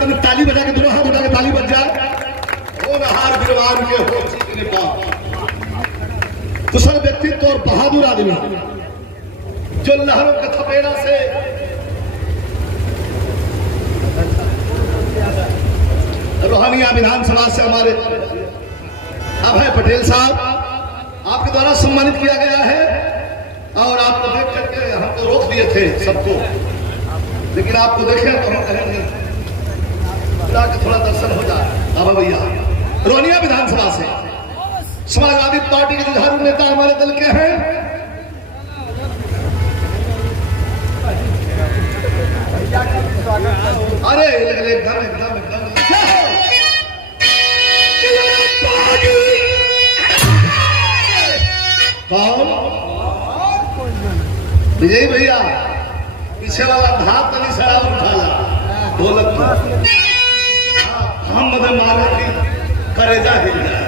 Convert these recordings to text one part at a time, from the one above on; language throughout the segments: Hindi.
कभी ताली बजा के दोनों हाथ उठा के ताली बज जाए वो नहार गिरवान के हो सीखने पाओ। कुशल व्यक्तित्व और बहादुर आदमी जो लहरों के थपेड़ा से रोहानिया विधानसभा से हमारे अभय पटेल साहब आपके द्वारा सम्मानित किया गया है और आपको देख करके हम तो रोक दिए थे सबको, लेकिन आपको देखें तो हम कहेंगे थोड़ा दर्शन हो जाए। अब भैया रोहनिया विधानसभा से समाजवादी पार्टी के जुझारू नेता हमारे दल के हैं, अरे एकदम एकदम एकदम कौन विजय भैया पीछे वाला धात नहीं सड़ा उठाया ढोलक हम मदद मारे की करेजा हिल जाए।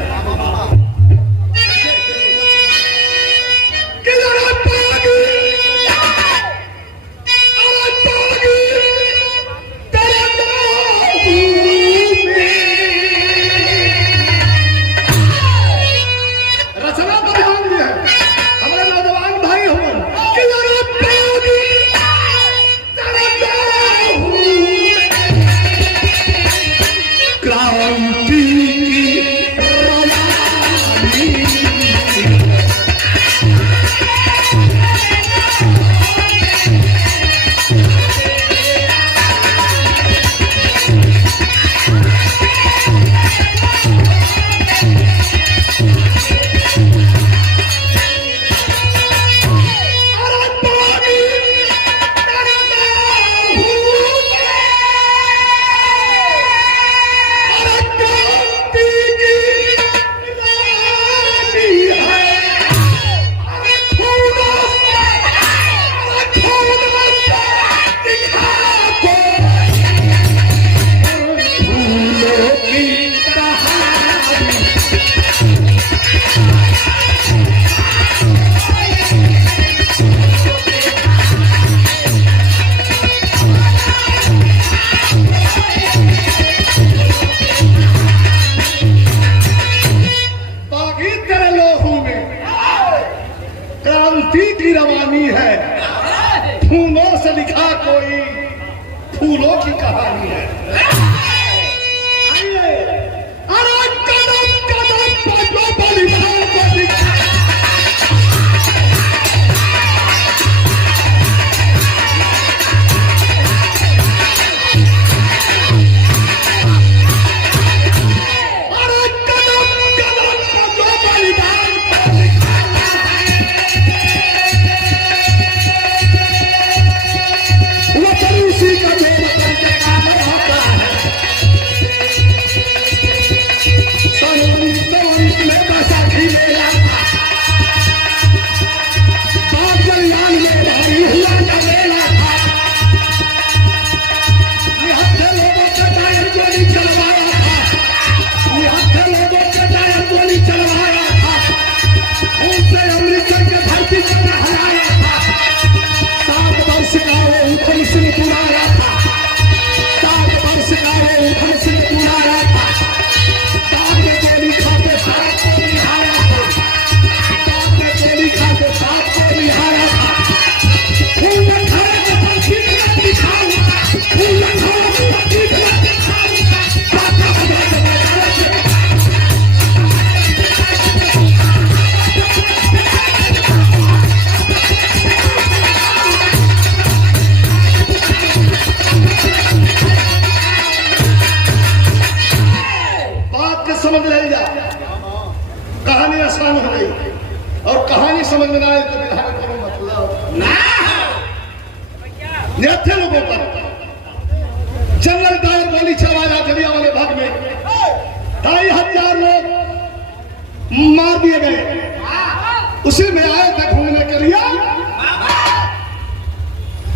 की रवानी है, फूलों से लिखा कोई फूलों की कहानी है। अरे कदम कदम पर बलिदान को दिखा समझ में ना आए तो बिहार करो मतलब ना निहत्थे लोगों पर जनरल डायर गोली चलाया जलियांवाले बाग में 2500 लोग मार दिए गए। उसी में आए थे घूमने के लिए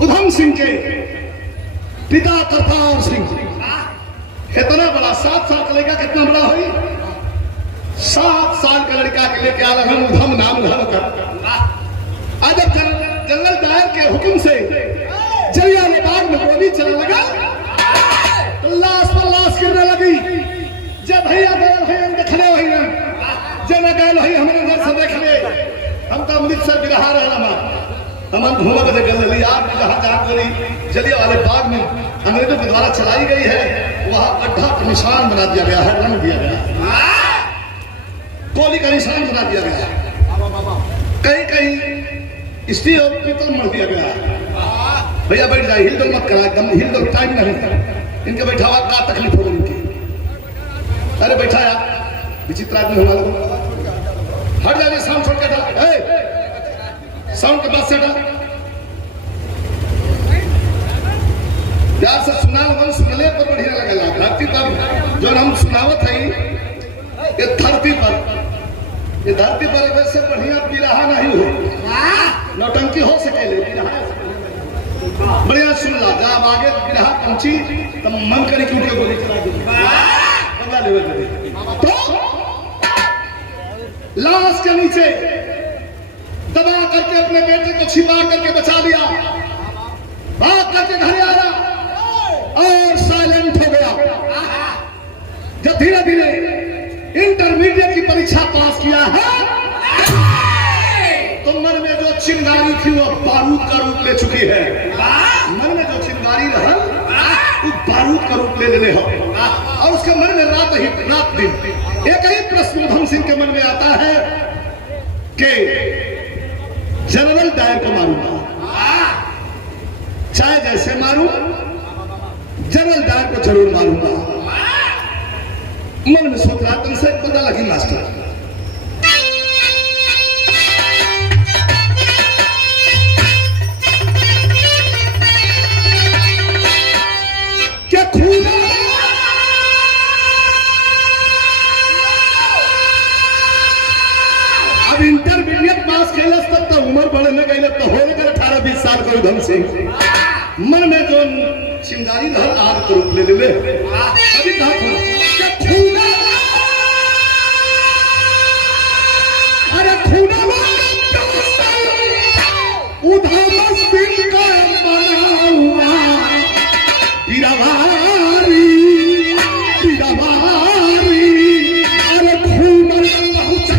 उधम सिंह के पिता करतार सिंह। इतना बड़ा 7 साल का लड़का कितना बड़ा हुई, 7 साल का लड़का के लेके आ रहा हम उधम नाम धर्म कर। आज जब जनरल डायर के हुक्म से जलियांवाले बाग में गोली चलने लगा तो लाश से बिरहा रहना अमन घूमक दे गली आप जहां जहां करी जलिया वाले बाग में अंग्रेजों के द्वारा चलाई गई है, वहां गड्ढा का निशान बना दिया गया है, रंग दिया गया है, गोली का निशान बना दिया गया है, कहीं कहीं स्टील और पीतल मर दिया गया है। भैया बैठ जाए, हिलडोल मत करा, एकदम हिलडोल टाइम नहीं, इनके बैठा हुआ क्या तकलीफ होगी इनकी। अरे बैठा यार, विचित्र आदमी हुआ, हट जाइए, साउंड छोड़ के डाल, साउंड के बाद से डाल, प्यार से सुना लोगों सुनले पर बढ़िया लगेगा। धरती पर जो हम सुनावत है, ये धरती पर वैसे बढ़िया बिरहा नहीं हो, नौटंकी हो सके, बढ़िया सुन ला। जब आगे बिरहा पहुंची तब मन करे कि उनके गोली चला दी, बदला ले। तो लाश के नीचे दबा करके अपने बेटे को छिपा करके बचा लिया, भाग करके घर आया और साइलेंट हो गया। जब धीरे धीरे इंटरमीडिएट की परीक्षा पास किया है, तो मन में जो चिंगारी थी वो बारूद का रूप ले चुकी है। मन में जो चिंगारी रहा वो बारूद का रूप ले लेने हो, और उसके मन में रात दिन एक ही प्रश्न उधम सिंह के मन में आता है कि जनरल डायर को मारूंगा, चाहे जैसे मारूं, जनरल डायर को जरूर मारूंगा। मन में सोच रहा, तुमसे पता लगी मास्टर, क्या खून अब इंटरमीडिएट पास खेल तब तो उम्र बढ़ने गई, तो हो गए 18-20 साल को उधम सिंह। मन में जो चिंगारी रहल आग को रूप ले ले, अभी कहा था खूना, अरे खूना उधम सिंह का बना हुआ बिरवारी, अरे खून पहुंचा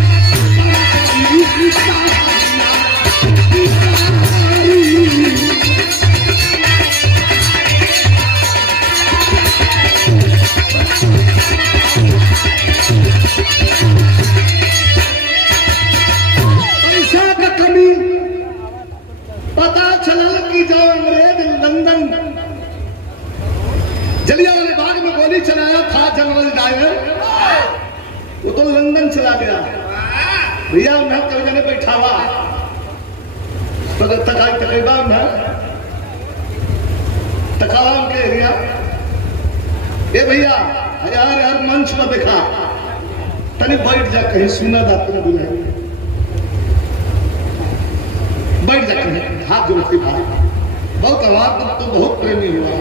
पैसा का कमी पता चला कि जो अंग्रेज लंदन जलियांवाला बाग में गोली चलाया था जनरल डायर, वो तो लंदन चला गया। भैया उन्हें कई जने बैठा हुआ तकरीबा तकावा के एरिया, ए भैया यार मंच में देखा तनी बैठ जा, कहीं सुना था तुम बुलाए, बैठ जा कहीं, हाथ जोड़ के भाई, बहुत आवाज तो बहुत प्रेमी हुआ,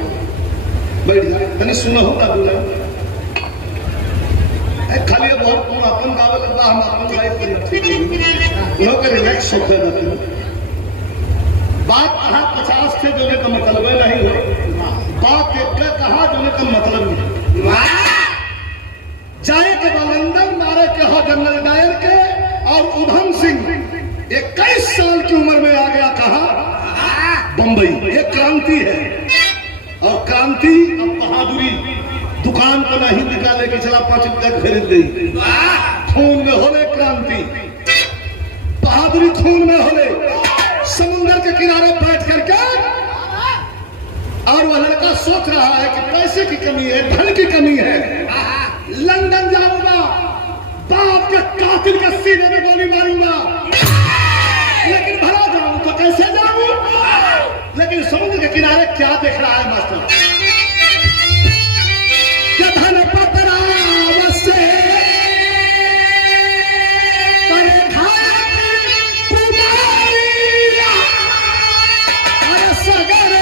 बैठ जा तनी सुना होगा बुलाए, खाली बहुत तुम अपन गावे लगता, हम अपन लाइफ पर लोग रिलैक्स होकर रहते। बात कहा 50 थे जोने का मतलब नहीं हो, बात एक कहा जोने का मतलब नहीं। जाए के लंदन मारे के हो जनरल डायर के, और उधम सिंह 21 साल की उम्र में आ गया कहा बंबई। ये क्रांति है, और क्रांति अब बहादुरी दुकान को नहीं निकाले कि चला 5 रुपया खरीद गई, खून में होले क्रांति, बहादुरी खून में होले। समुद्र के किनारे बैठ करके और वह लड़का सोच रहा है कि पैसे की कमी है, धन की कमी है, लंदन जाऊंगा, बाप के कातिल के सीने में गोली मारूंगा, लेकिन भला जाऊं तो कैसे जाऊं? लेकिन समुद्र के किनारे क्या देख रहा है मास्टर? धन पतराव से सगर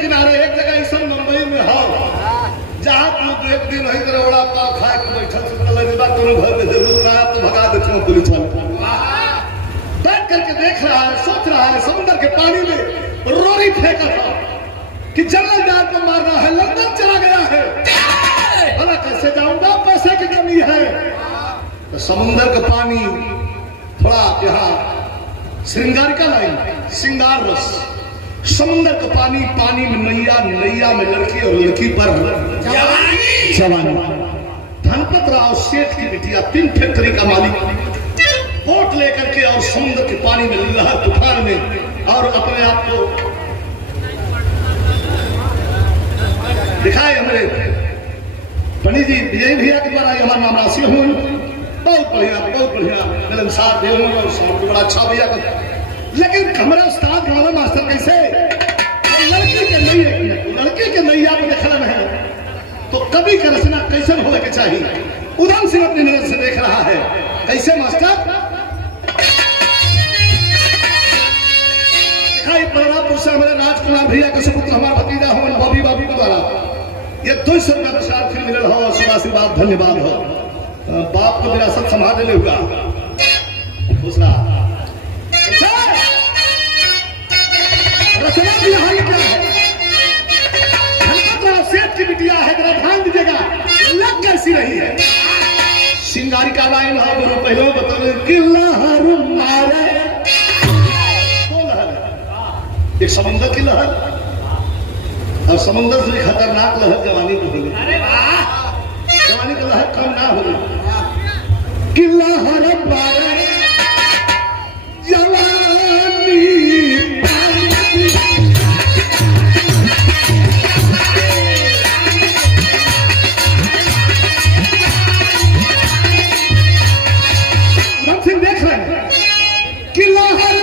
किनारे एक जगह ऐसा मुंबई में हो जहाँ तू एक दिन वही तरह बड़ा पाव खा के बैठल दोनों घर में जरूर आया तो भगा देते हो पुलिस वाले। बैठ करके देख रहा है, सोच रहा है, समुद्र के पानी में रोरी फेंका था कि जनरल डायर को मारना है, लंदन चला गया है, भला कैसे जाऊंगा, पैसे की कमी है। तो समुद्र का पानी थोड़ा यहाँ श्रृंगारिका लाइन, श्रृंगार रस, समुद्र का पानी, पानी में नैया, नैया में लड़की और लड़की पर जवानी। धनपत राव सेठ की बिटिया, 3 फैक्ट्री का मालिक, बोट लेकर के और समुद्र के पानी में, लहर तूफान में, और अपने आप को दिखाए हमारे पंडित जी विजय भैया के द्वारा हमारा नाम राशि हूँ। बहुत बढ़िया मिलनसार भी हूँ और साउंड बड़ा अच्छा भैया का। लेकिन हमारे उस्ताद ग्रामर मास्टर कैसे लड़की के नैया में देखना है तो कभी का रचना कैसे होने के चाहिए, उधम सिंह अपनी नजर से देख रहा है। कैसे मास्टर? बलरामपुर से हमारे राजकुमार भैया के सुपुत्र हमारा भतीजा हो बॉबी बाबी के द्वारा ये 200 रुपया प्रसाद फिर मिले हो, आशीर्वाद धन्यवाद हो। बाप को विरासत संभाल ले हुआ दूसरा रचना की हाई क्या है? सेठ की बिटिया है, जरा ध्यान दीजिएगा लग कैसी रही है। श्रृंगारी का लाइन है, गुरु पहले बताओ कि लहर मारे, एक समुद्र की लहर और समुद्र से खतरनाक लहर जवानी को होगी। जवानी की लहर कम ना होगी कि लहर मारे जवानी देख रहे हैं कि लहर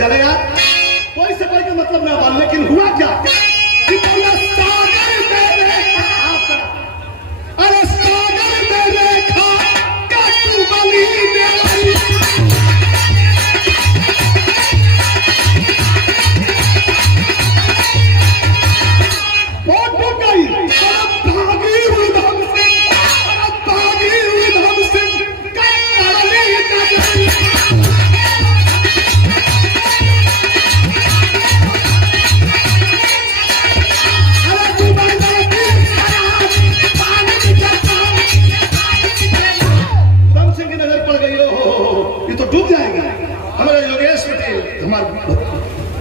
चलेगा कोई से कोई का मतलब ना मान। लेकिन हुआ क्या कि सागर में रेखा, अरे सागर में रेखा कटुबली देवरी बहुत डूब गई, भागी हुई धम से, भागी हुई धम से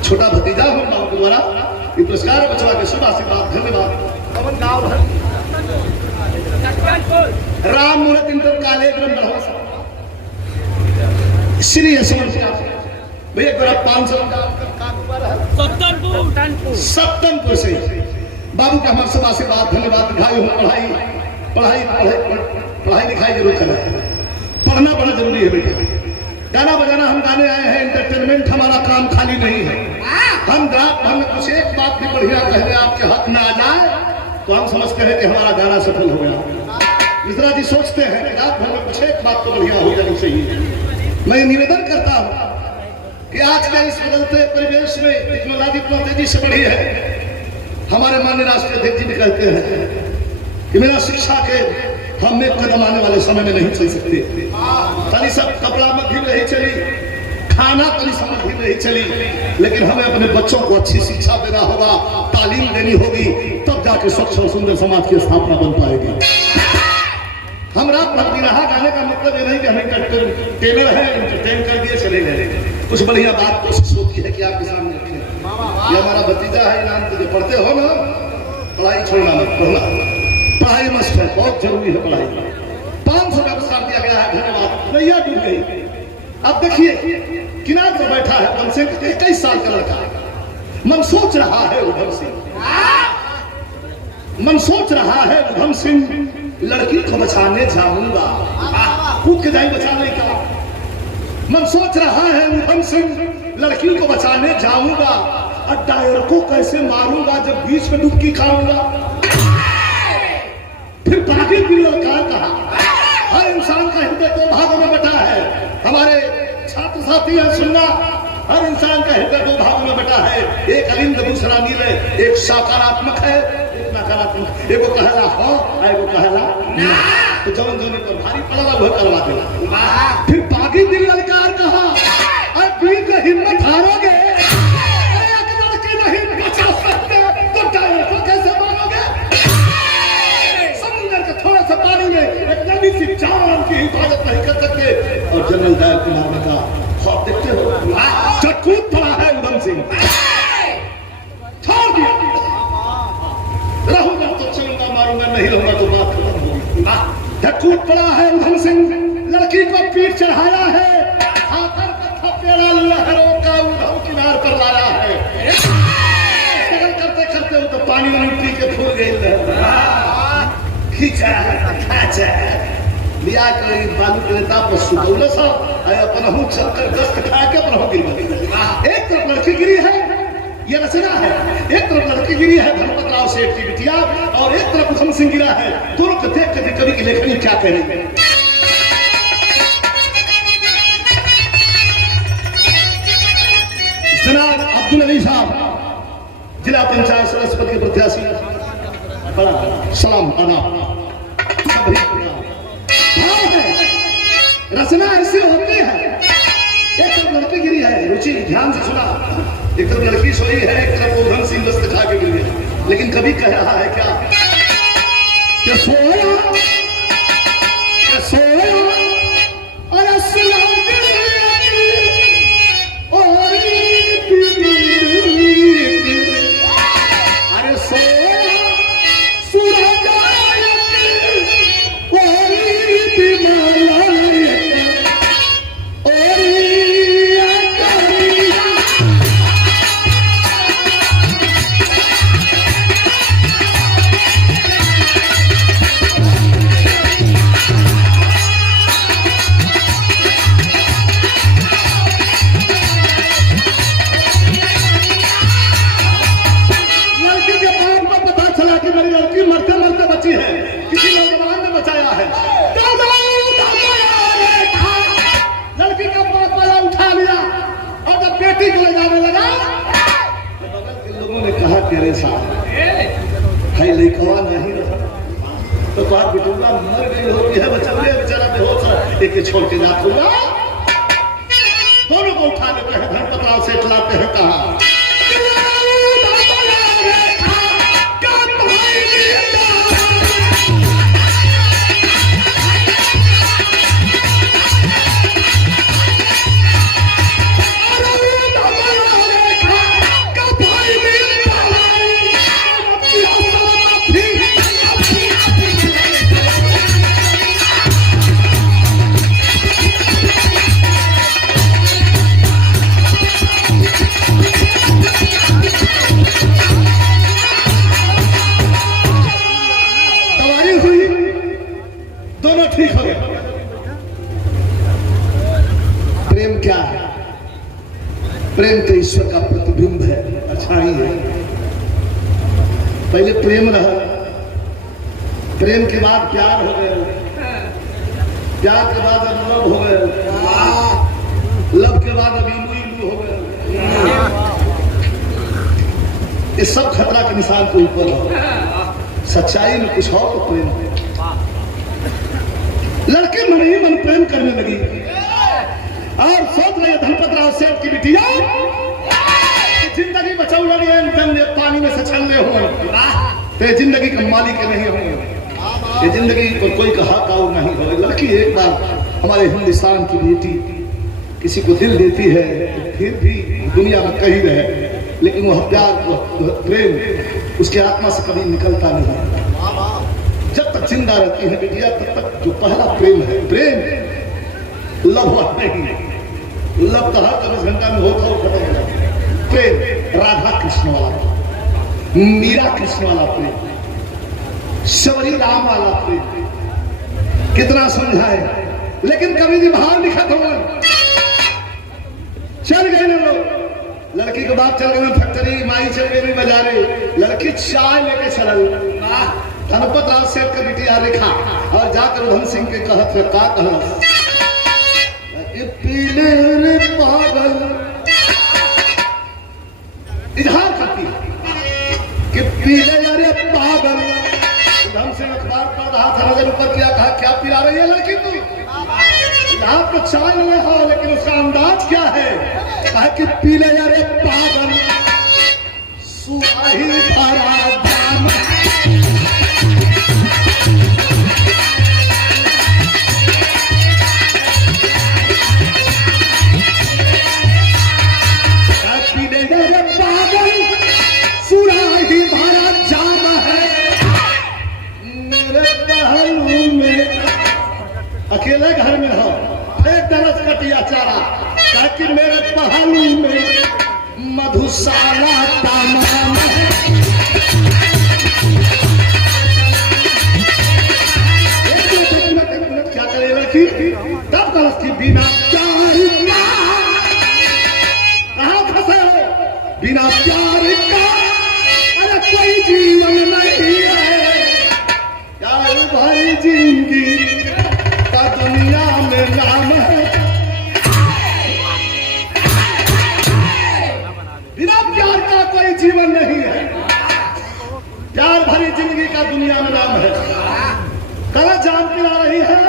छोटा भतीजा हूँ बाबू द्वारा ये पुरस्कार बचवा के शुभ आशीर्वाद धन्यवाद। पवन गाँव राम मूर्त इंटर काले श्री भैया 500 सत्तनपुर से बाबू का हमारे शुभ आशीर्वाद धन्यवाद। दिखाई हूँ पढ़ाई लिखाई जरूर करें, पढ़ना बड़ा जरूरी है बेटा। गाना बजाना हम गाने आए हैं, एंटरटेनमेंट हमारा काम खाली नहीं है। हम रात भर में कुछ एक बात भी बढ़िया कहने आपके हक में आ जाए तो हम समझते हैं कि हमारा गाना सफल हो गया। मिश्रा जी सोचते हैं कि रात भर में कुछ एक बात तो बढ़िया हो जानी चाहिए। मैं निवेदन करता हूँ कि आज के इस बदलते परिवेश में टेक्नोलॉजी इतना तेजी से बढ़ी है। हमारे माननीय राष्ट्रीय अध्यक्ष जी भी कहते हैं कि मेरा शिक्षा के हम एक कदम आने वाले समय में नहीं चल सकते। तनी सब कपड़ा मध्य नहीं चली, खाना तनी सब मध्य नहीं चली, लेकिन हमें अपने बच्चों को अच्छी शिक्षा देना होगा, तालीम देनी होगी, तब जाके स्वच्छ और सुंदर समाज की स्थापना बन पाएगी। हम रात भर दिन रहा गाने का मतलब ये नहीं कि हमें टेलर है एंटरटेन कर दिए चले गए। कुछ बढ़िया बात कोशिश होती है कि आपके सामने रखें। ये हमारा भतीजा है, इनाम तो पढ़ते हो ना, पढ़ाई छोड़ना मत, पढ़ना पढ़ाई मस्त है, बहुत जरूरी है पढ़ाई। 500 का पुरस्कार दिया गया है, धन्यवाद। नैया डूब गई। अब देखिए किनारे पर बैठा है मनसिंह, 21 साल का लड़का, मन सोच रहा है उधर से मन सोच रहा है उधम सिंह लड़की को बचाने जाऊंगा, कूद के जाए बचाने का। मन सोच रहा है उधम सिंह लड़की को बचाने जाऊंगा, और डायर को कैसे मारूंगा जब बीच में डुबकी खाऊंगा। फिर बाकी भी लड़का कहा, हर इंसान का हृदय दो भागों में बटा है। हमारे छात्र साथी हैं, सुनना, हर इंसान का हृदय दो भागों में बटा है। एक अलिंद दूसरा नील है, एक सकारात्मक है एक नकारात्मक। एक को कहला हो, एक को कहला ना, तो जवन जवन पर भारी पड़ा वह करवा देगा। फिर बाकी दिल ललकार कहा, अब वीर का हिम्मत हारोगे, एक लड़की नहीं बचा सकते तो टायर को कैसे मारोगे। समुद्र के थोड़ा सा पानी में एक नन्ही सी जान की हिफाजत नहीं कर सकते, और जनरल डायर को मारने का ख्वाब देखते हो। कूद पड़ा है उधम सिंह, छोड़ दिया। रहूंगा तो चलूंगा, मारूंगा नहीं रहूंगा तो बात खत्म होगी। कूद पड़ा है उधम सिंह, लड़की को पीठ चढ़ाया है, आकर कथा पेड़ा लहरों का उधम किनार पर लाया है। करते करते वो तो पानी में पी के फूल गई, खींचा खाचा लिया कोई बालू के लेता पर सुदौला साहब अपन हूं चक्कर दस्त खा के अपन हो गिर गई। एक तरफ लड़की गिरी है, ये रचना है, एक तरफ लड़की गिरी है धनपत राव सेठ की बिटिया, और एक तरफ उधम सिंह गिरा है। दोनों को देख कर कवि की लेखनी क्या करेंगे। जनाब अब्दुल अली साहब, जिला पंचायत सदस्य पद के प्रत्याशी, बड़ा सलाम आदाब। रचना ऐसे होती है, एक तरफ लड़की गिरी है, रुचि ध्यान से सुना, एक तरफ लड़की सोई है, एक तरफ उधम सिंह दस्त खा के गिर गया। लेकिन कभी कह रहा है क्या कि सोया अरे सुना लड़कवा नहीं रहा तो बात बिटूंगा मर गई होती है, बचा बेचारा बेहोश है, एक छोड़ के जात होगा। दोनों को उठा लेते हैं, धनपत राव सेठ लाते हैं कहा ठीक हो गया। प्रेम क्या है? प्रेम तो ईश्वर का प्रतिबिंब है, परछाई है। पहले प्रेम रहा, प्रेम के बाद प्यार हो गया, प्यार के बाद अब लव हो गया, लव के बाद अब इलू हो गया। ये सब खतरा के निशान के ऊपर हो, सच्चाई में कुछ हो तो प्रेम है। लड़के मन ही मन प्रेम करने लगी और सोच रहे धनपत राव सेठ की बिटिया जिंदगी बचाऊ लगे, पानी में से छलने हो, जिंदगी का मालिक नहीं हो, ये जिंदगी पर कोई का हक और नहीं हो। लड़की एक बार हमारे हिंदुस्तान की बेटी किसी को दिल देती है, फिर भी दुनिया में कहीं रहे, लेकिन वह प्यार प्रेम उसके आत्मा से कभी निकलता नहीं। जब तक जिंदा रहती है बिटिया तब तक जो पहला प्रेम है, प्रेम लव नहीं, लव तो हर 24 घंटा में होता हो खत्म हो जाता। प्रेम राधा कृष्ण वाला, मीरा कृष्ण वाला प्रेम, शबरी राम वाला प्रेम कितना समझाए, लेकिन कभी जी बाहर लिखा था चल गए ना लोग। लड़की के बाप चल गए फैक्ट्री, माई चल गई बाजारे, लड़की चाय लेके चल धनपत राज सेठ का बिटिया रेखा और जाकर उधम सिंह के कहत है का कहत पीले रे पागल इजहार करती कि पीले अरे पागल। उधम सिंह अखबार पढ़ रहा था, नजर ऊपर किया, कहा क्या पिला रही है लड़की तू? यहाँ तो चाय ले हो, लेकिन उसका अंदाज क्या है? कहा कि पीले अरे पागल सुहाही भरा जाम। अकेले घर में हो एक दरस कटिया चारा, ताकि मेरे पहलू में मधुशाला तमाम है। क्या करे लड़की? तब कलश की बिना प्यार कहाँ फंसे हो? बिना प्यार का अरे कोई जीवन नहीं है, प्यार भरी जिंदगी दुनिया में नाम है। बिना प्यार का कोई जीवन नहीं है, प्यार भरी जिंदगी का दुनिया में नाम है। कल जान पिला रही है,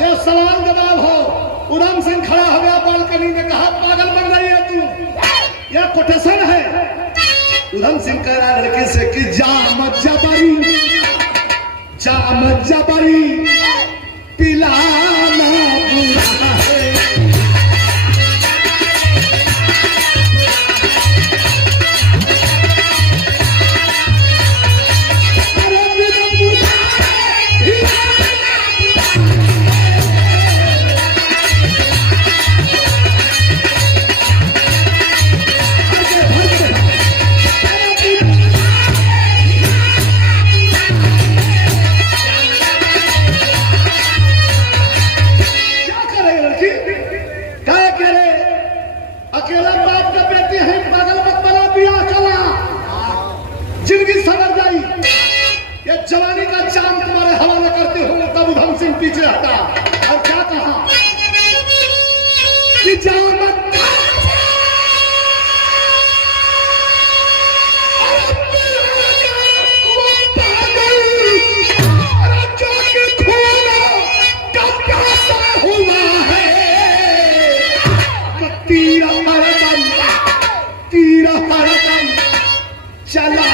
ये सवाल जवाब हो। उधम सिंह खड़ा हो गया बालकनी में, कहा पागल बन रही है तू, यह कोटेशन है। उधम सिंह कह रहा लड़की से कि जाम जबरी पिलाना बुरा है। अकेला बाप का बेटी है, पागल मत बना, बिया चला, जिंदगी सवर जाई। ये जवानी का चांद तुम्हारे हवाले करते हो। तब उधम सिंह पीछे हटा और क्या कहा कि जाओ मत चला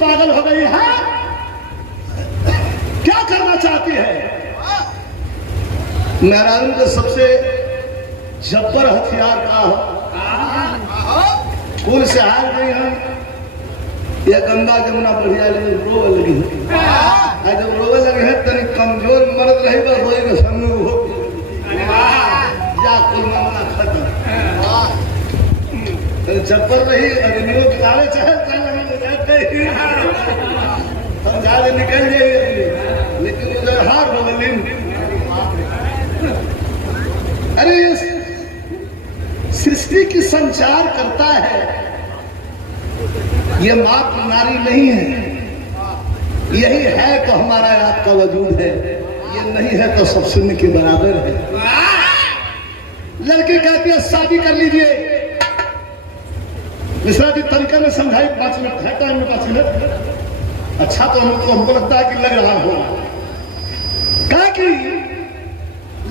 पागल हो गई है, क्या करना चाहती है? नारायण के सबसे जब्बर हथियार का कुल से हार गई है। यह गंगा जमुना बढ़िया लेकिन रोवे लगी है। जब रोवे लगे है तनी कमजोर मर्द रहेगा होएगा सामने हो या कुल मामला खत्म। जब्बर रही अग्नियों बिताने चाहे हम ज्यादा निकल जाइए, लेकिन उधर हार हो गई। अरे सृष्टि की संचार करता है, ये मात्र नारी नहीं है। यही है तो हमारा आपका वजूद है, ये नहीं है तो सब शून्य के बराबर है। लड़के कहती है शादी कर लीजिए। मिश्रा जी तरीका में समझाई 5 मिनट है, टाइम में 5 मिनट। अच्छा तो हमको लगता है कि लग रहा हो। कहा कि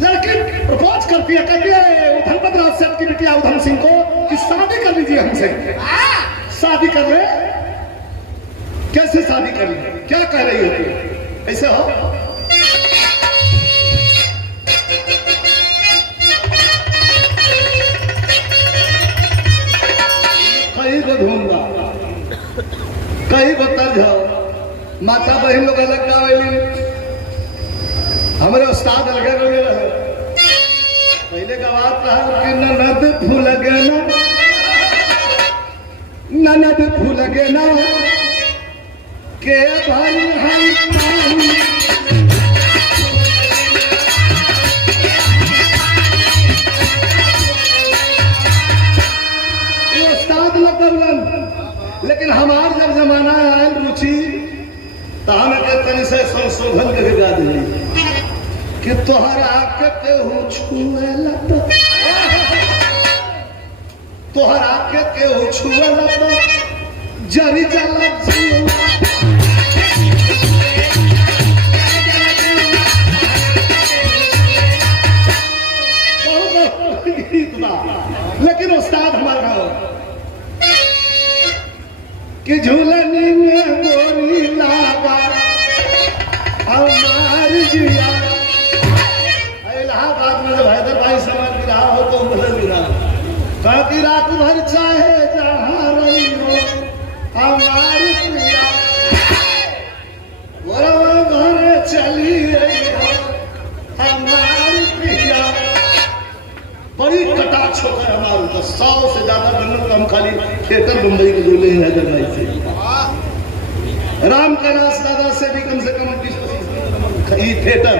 लड़की प्रपोज करती है, कहती है धनपत राज सेठ की बिटिया उधम सिंह को कि शादी कर लीजिए हमसे। शादी कर ले कैसे शादी कर ली? क्या कह रही हो तुम? ऐसे हो कहीं को ढूंढा, कहीं को तर जाओ। माता बहन लोग अलग गावेली, हमारे उस्ताद अलग रहे। पहले गवात रहा कि ननद फूल गेना, ननद फूल गेना के भाई हम उस्ताद लगन। लेकिन हमार जब जमाना आयल रुचि तो हमें कहते से संशोधन करके गा दिली कि तोहरा के केहू छुएला तो, तोहरा के केहू छुएला तो जरी जाला जीवा। लेकिन उस्ताद हमारा कि झूलनी में गोरी लावा हमार जिया। इलाहाबाद में जब हैदर भाई समझ गिरा हो तो बदल गिरा, कहा कि रात भर चाहे जहाँ रही हो हमार प्रिया, वो घर चली रही हो हमार प्रिया। बड़ी कटाक्ष हो गए हमारे तो 100 से ज्यादा गन्नत हम खाली थिएटर मुंबई के बोले हैं हैदर भाई से। राम कैलाश दादा से भी कम से कम 20-25 थिएटर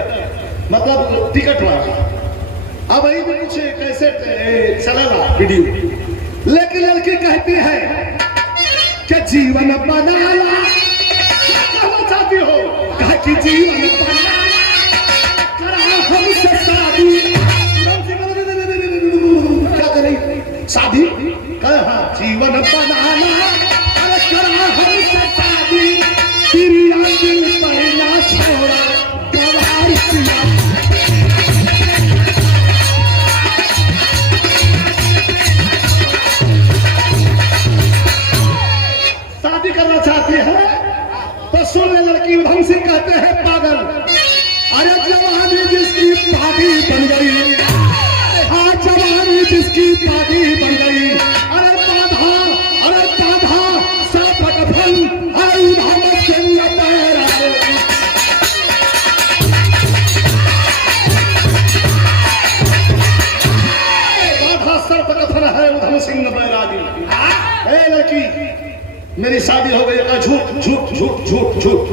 मतलब टिकट वाला। अब वही भी कुछ कैसे चलेगा वीडियो। लेकिन लड़की कहती है कि जीवन बनाना, क्या कहना चाहती हो? कहा कि जीवन बनाना करा हमसे शादी। क्या करें शादी? कहा जीवन बनाना अरे करा हमसे शादी, तेरी दिल पर ना छोड़ा गवार किया। शादी करना चाहते हैं तो सुन ले लड़की। उधम सिंह कहते हैं पागल, अरे जवानी जिसकी पागी बन गई, हाँ जवानी जिसकी पागी बन गई, अरे बाधा, अरे बाधा सब फल, अरे उधम सिंह पैरा बाधा सब कथन है उधम सिंह बैरागी। ए लड़की मेरी शादी हो गई का झूठ झूठ झूठ झूठ झूठ।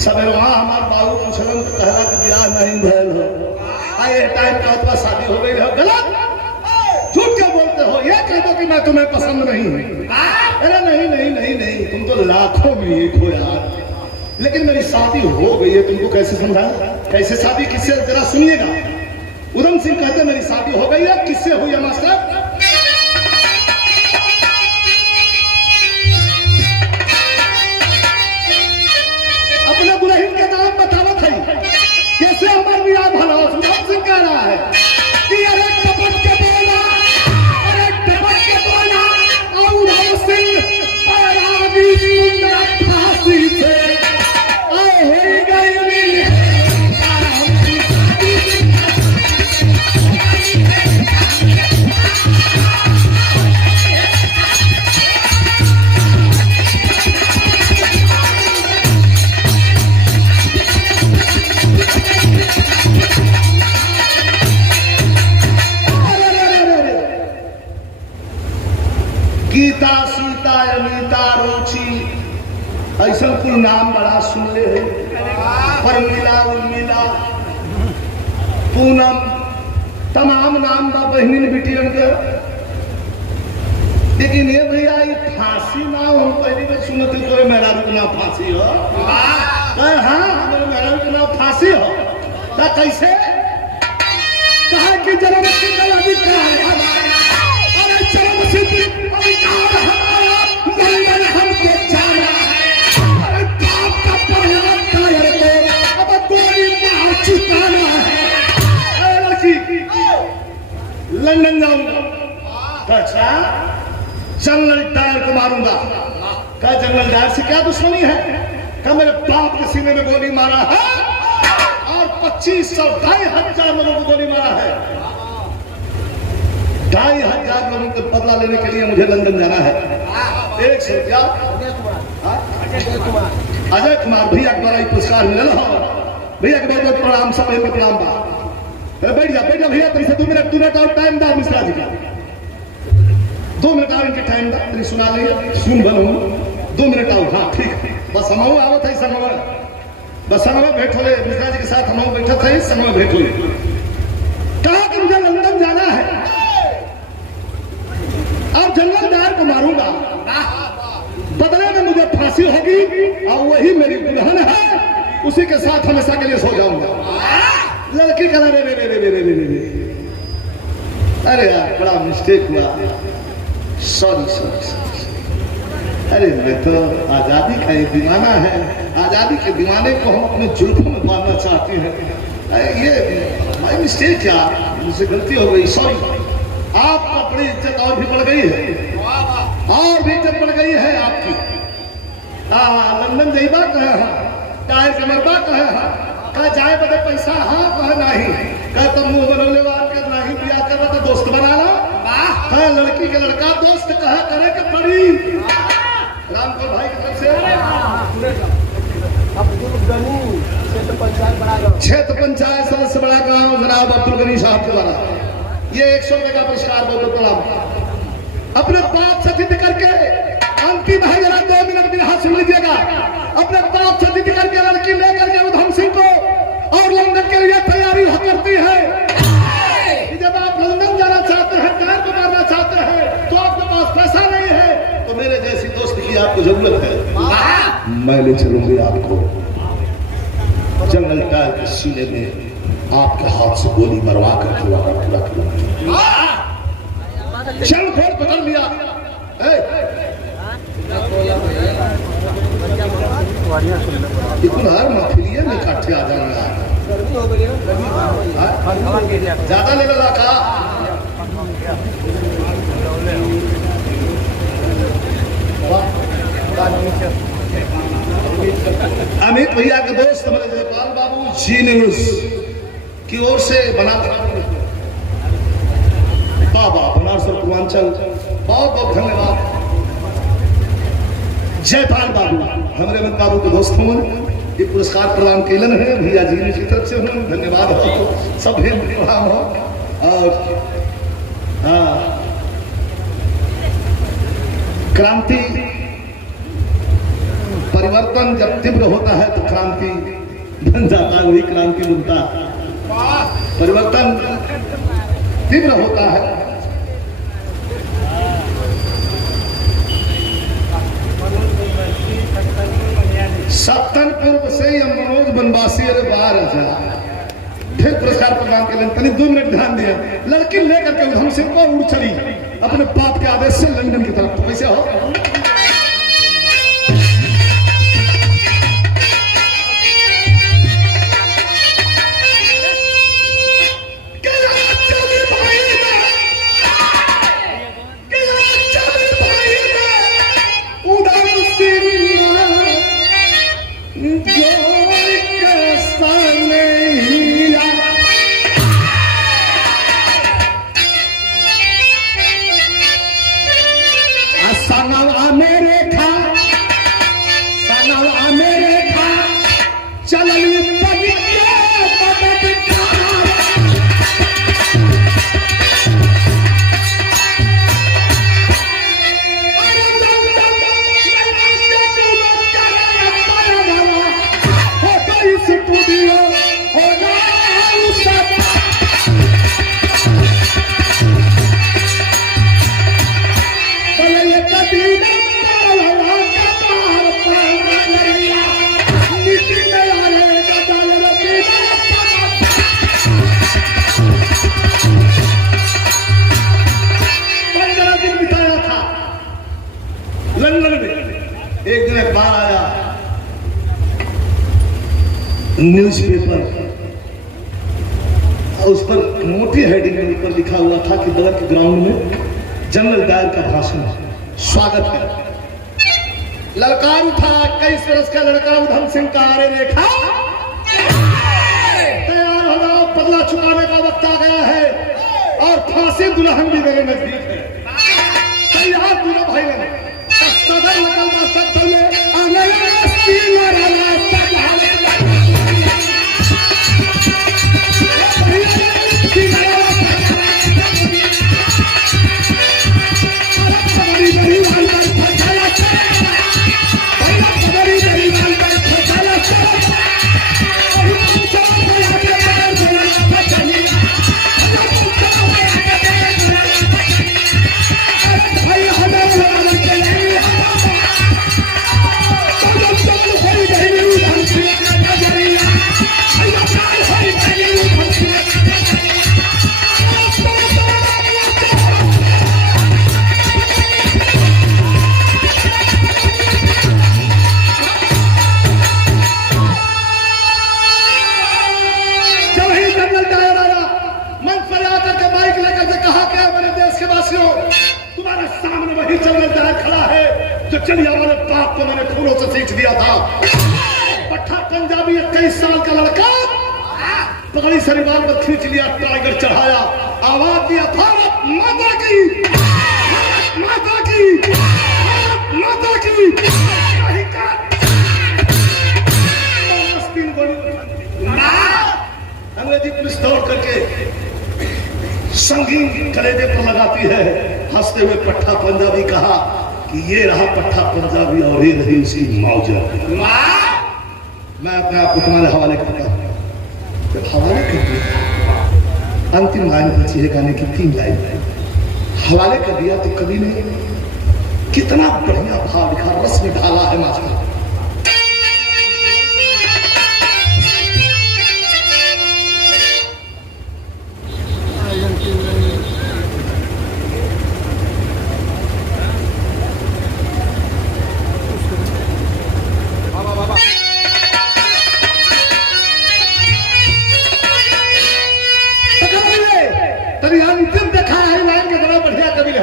सब वहां हमारे बाबू पूछलन तो कहला कि ब्याह नहीं भैल हो, आए टाइम का शादी हो गई हो। गलत, झूठ क्या बोलते हो? ये कह दो कि मैं तुम्हें पसंद नहीं हूं। अरे नहीं नहीं नहीं नहीं, तुम तो लाखों में एक हो यार। लेकिन मेरी शादी हो गई है, तुमको कैसे समझाया? कैसे शादी किससे? जरा सुनिएगा। उधम सिंह कहते मेरी शादी हो गई है। किससे हुई है मास्टर? अपने दुल्हन के नाम बतावत है कैसे हमारे बियाह भला हो। उधम सिंह कह रहा है कि अरे टपक के बोला, अरे टपक के बोला और उधम सिंह बैरागी सुंदर फांसी से हो गई। गीता सीता अनीता रुचि ऐसा कुल नाम बड़ा सुन ले है। परमिला उर्मिला पूनम तमाम नाम बा बहनी बिटियन के। लेकिन ये भैया फांसी ना हो पहले में सुनते तो मेरा भी नाम फांसी हो। हाँ मेरे मेरा भी नाम फांसी हो। तो कैसे कहा कि जन्म सिद्ध अधिकार हमारा, अरे जन्म सिद्ध अधिकार हमारा, मंगल हमको जाना है। अरे बाप का पहला कायर को अब गोली मार चुकाना है। अरे लड़की लंदन जाऊंगा। अच्छा चल टायर को मारूंगा। क्या जनरल डायर से क्या दुश्मनी है? क्या मेरे बाप के सीने में गोली मारा है और 2500 2,500 लोगों को गोली मारा है। 2,500 लोगों को बदला लेने के लिए मुझे लंदन जाना है। 100 क्या? अजय कुमार भैया के द्वारा पुरस्कार मिले हो। भैया के बहुत बहुत प्रणाम, सब प्रणाम बा। बैठ जा भैया, तेरी से 2 मिनट और टाइम दा मिश्रा जी का। 2 मिनट और इनके टाइम दा, तेरी सुना लिया, सुन बनू 2 मिनट आओ। हाँ ठीक है, बस हम आवत है संगवा, बस संगवा भेंट होले मिश्रा जी के साथ हम बैठा थे, संगवा भेंट होले। कहा कि मुझे लंदन जाना है और जनरल डायर को मारूंगा, बदले में मुझे फांसी होगी और वही मेरी दुल्हन है, उसी के साथ हमेशा के लिए सो जाऊंगा। लड़की का रे अरे यार बड़ा मिस्टेक हुआ, सॉरी। अरे मैं तो आजादी का एक दीवाना है, आजादी के दीवाने को हम अपने जुल्फों में बांधना चाहते हैं। ये माय मिस्टेक, क्या मुझसे गलती हो गई, सॉरी। आपको अपनी इज्जत और भी बढ़ गई है, और भी इज्जत बढ़ गई है आपकी। लंदन जाइबा कहे टायर के मरबा कहे कह जाए बदे पैसा हाँ कहे नहीं, कह तुम मुंह बनोले वार कर नहीं बिया कर तो दोस्त बना ला। कह लड़की के लड़का दोस्त कहे करे के पड़ी। रामपुर भाई की तरफ से क्षेत्र पंचायत सदस्य बड़ा गांव जनाब अब्दुल गनी साहब के द्वारा ये 100 रुपए का पुरस्कार बहुत प्रणाम। अपने बाप से जिद करके अंकित भाई जरा 2 मिनट में हाथ सुन लीजिएगा। अपने बाप से जिद करके लड़की लेकर के उधम सिंह को और लंदन के लिए तैयारी करती है। जब आप लंदन जाना चाहते हैं, टायर को मारना चाहते हैं, तो आपके पास पैसा नहीं है, तो मेरे जैसी दोस्त की आपको जरूरत है। मैं ले चलूंगी आपको जंगल टायर के सीने में, आपके हाथ से गोली मरवा करके वादा पूरा करूंगा। चल खोल पकड़ लिया। हर मफिलिए में इकट्ठे आ जाएंगे, ज्यादा ले लगा का। अमित भैया के दोस्त हमारे जयपाल बाबू जी न्यूज की ओर से बना बाबा बनारस और पूर्वांचल बहुत बहुत धन्यवाद। जयपाल बाबू हमारे अमित बाबू के दोस्त हों, ये पुरस्कार प्रदान केलन है भैया जी की तरफ से हों, धन्यवाद हो सब प्रणाम हो। और क्रांति परिवर्तन जब तीव्र होता है तो क्रांति बन जाता है, वही क्रांति बनता है। परिवर्तन तीव्र होता है। सत्तन पूर्व से ही मनोज बनवासी अरे बाहर फिर पुरस्कार प्रदान के लिए तनी 2 मिनट ध्यान दिया। लड़की लेकर के उधम सिंह को उड़ चली अपने बाप के आदेश से लंदन की तरफ। तो वैसे हो न्यूज़पेपर, उस पर मोटी हेडिंग में ऊपर लिखा हुआ था कि बगल के ग्राउंड में जनरल डायर का भाषण, स्वागत है। ललकार उठा, 21 वर्ष का लड़का उधम सिंह का आरे देखा, तैयार हो जाओ, बदला चुकाने का वक्त आ गया है और फांसी दुल्हन भी मेरे नजदीक है। तैयार दोनों भाई ने सदर निकलना सब पहले तुम्हारे सामने वही जनरल डायर खड़ा है जो जलियांवाला बाग को मैंने खूनों से सींच दिया था। पट्टा पंजाबी 21 साल का लड़का पगड़ी से रिवाल्वर खींच लिया, टाइगर चढ़ाया, आवाज दिया भारत माता की, भारत माता की, भारत माता की। अंग्रेजी पुलिस दौड़ करके संगीन कलेजे पर लगाती है। हंसते हुए पट्टा पंजाबी कहा कि ये रहा पट्टा पंजाबी और ये रही उसकी मौजा। मैं अपने आप को तुम्हारे हवाले करता हूँ। जब हवाले कर दिया, अंतिम लाइन बची है गाने की 3 लाइन, हवाले कर दिया तो कवि ने कितना बढ़िया भाव लिखा, रस में ढाला है मास्टर। अंतिम देखा है लाइन के बड़ा बढ़िया कवि है।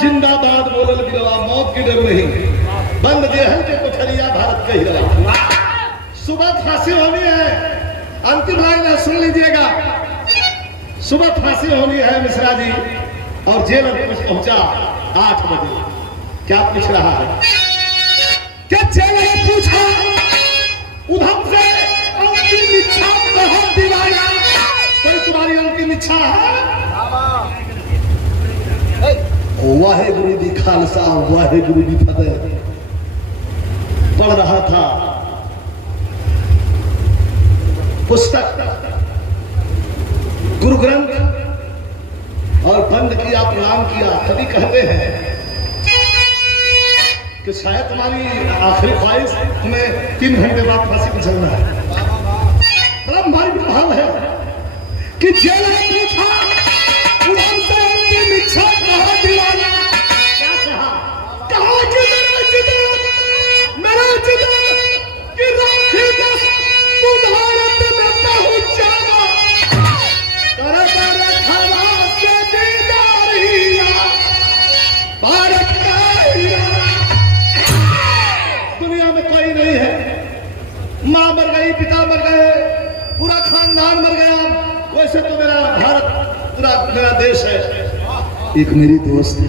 जिंदाबाद बोलल गिरवा, मौत की डर नहीं, बंद जेहल के कोठरिया भारत के हिरवा। सुबह फांसी होनी है, अंतिम लाइन सुन लीजिएगा। सुबह फांसी होनी है मिश्रा जी, और जेल पहुंचा 8 बजे। क्या पूछ रहा है? क्या जेल ने पूछा उधम से अंतिम इच्छा बहुत दीवाना, कोई तुम्हारी अंतिम इच्छा है? वाहेगुरु दी खालसा वाहेगुरु दी फतेह पढ़ रहा था पुस्तक गुरु ग्रंथ और बंद किया, प्रणाम किया। कभी कहते हैं कि शायद तुम्हारी आखिरी ख्वाहिश तुम्हें 3 घंटे बाद फांसी पर चलना है। बड़ा भारी भाव है कि जेल ने पूछा उधम से अंतिम इच्छा बहुत दीवाना। क्या कहा? कहा कि मेरा जिदा कि राखी दस तू भारत में पहुंचाना, करे करे खवा से दीदारिया भारत का हीरा। दुनिया में कोई नहीं है, माँ मर गई, पिता मर गए, पूरा खानदान मर गया, वैसे तो मेरा भारत पूरा मेरा देश है। एक मेरी दोस्त है,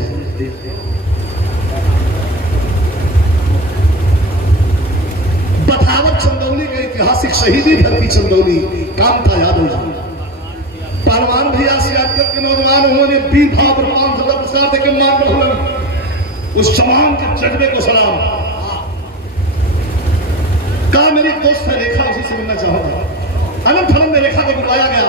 बथावत चंदौली के ऐतिहासिक शहीदी धरती चंदौली, कामता यादव जी पहलवान भैया सियासत के नौजवान, उन्होंने 20 भाव पर 500 पुरस्कार देकर मान रहे। उस जवान के जज्बे को सलाम। कहा मेरी एक दोस्त है रेखा, उसी से मिलना चाहूंगा। अनंत फलन में रेखा को बुलाया गया।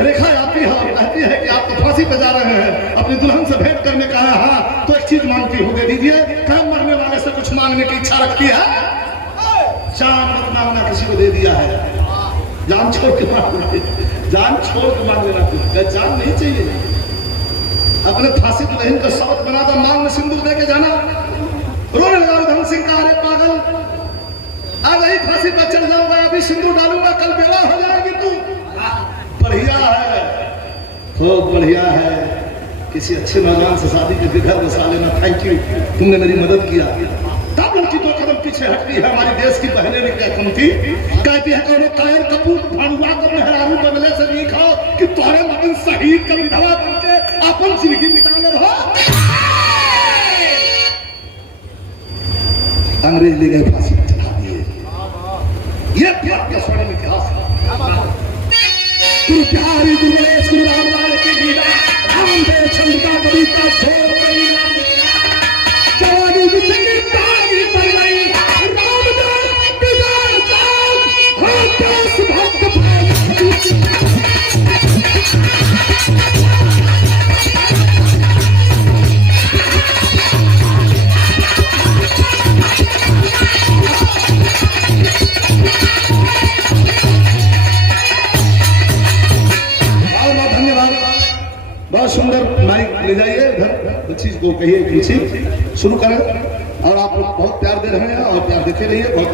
रेखा आती है और कहती है कि आप तो फांसी पे जा रहे हैं, अपनी दुल्हन से भेंट करने का है। हाँ तो एक चीज मांगती हूँ, दे दीजिए। क्या मरने वाले से कुछ मांगने की इच्छा रखती है? जान मत मांगना, किसी को दे दिया है। जान छोड़ के मांगना, जान छोड़ के मांग लेना, जान नहीं चाहिए। अपने फांसी दुल्हन का शौक बना दो, मांग में सिंदूर दे के जाना। रोने लगा धन सिंह का, अरे पागल, आज यही फांसी पर चढ़ जाऊंगा, अभी सिंदूर डालूंगा, कल बेवा हो जाएगी तू। बढ़िया है, खूब बढ़िया है, किसी अच्छे नौजवान से शादी करके घर बसा लेना। थैंक यू, तुमने मेरी मदद किया। तब लड़की 2 कदम पीछे हटती है। हमारी देश की पहले भी क्या कम थी, कहती है कौन कायर कपूर भानुआ को मेहरारू बदले से नहीं खाओ कि तुम्हारे मगन शहीद का विधवा बन के अपन जिंदगी निकाले हो। अंग्रेज ले गए, फांसी पर चढ़ा दिए। ये भारत का स्वर्णिम इतिहास है। गुरु प्यारी गुरुदेव गुरु रामलाल की लीला, रामदेव चंद्रिका कविता जोर जवानी जिंदगी तारी पर गई, रामदेव बिगाड़ साथ हो देश भक्त बहुत सुंदर। माइक ले जाइए उधर, बच्ची को कहिए, शुरू करें। और आप लोग बहुत प्यार दे रहे हैं और प्यार देते रहिए। बहुत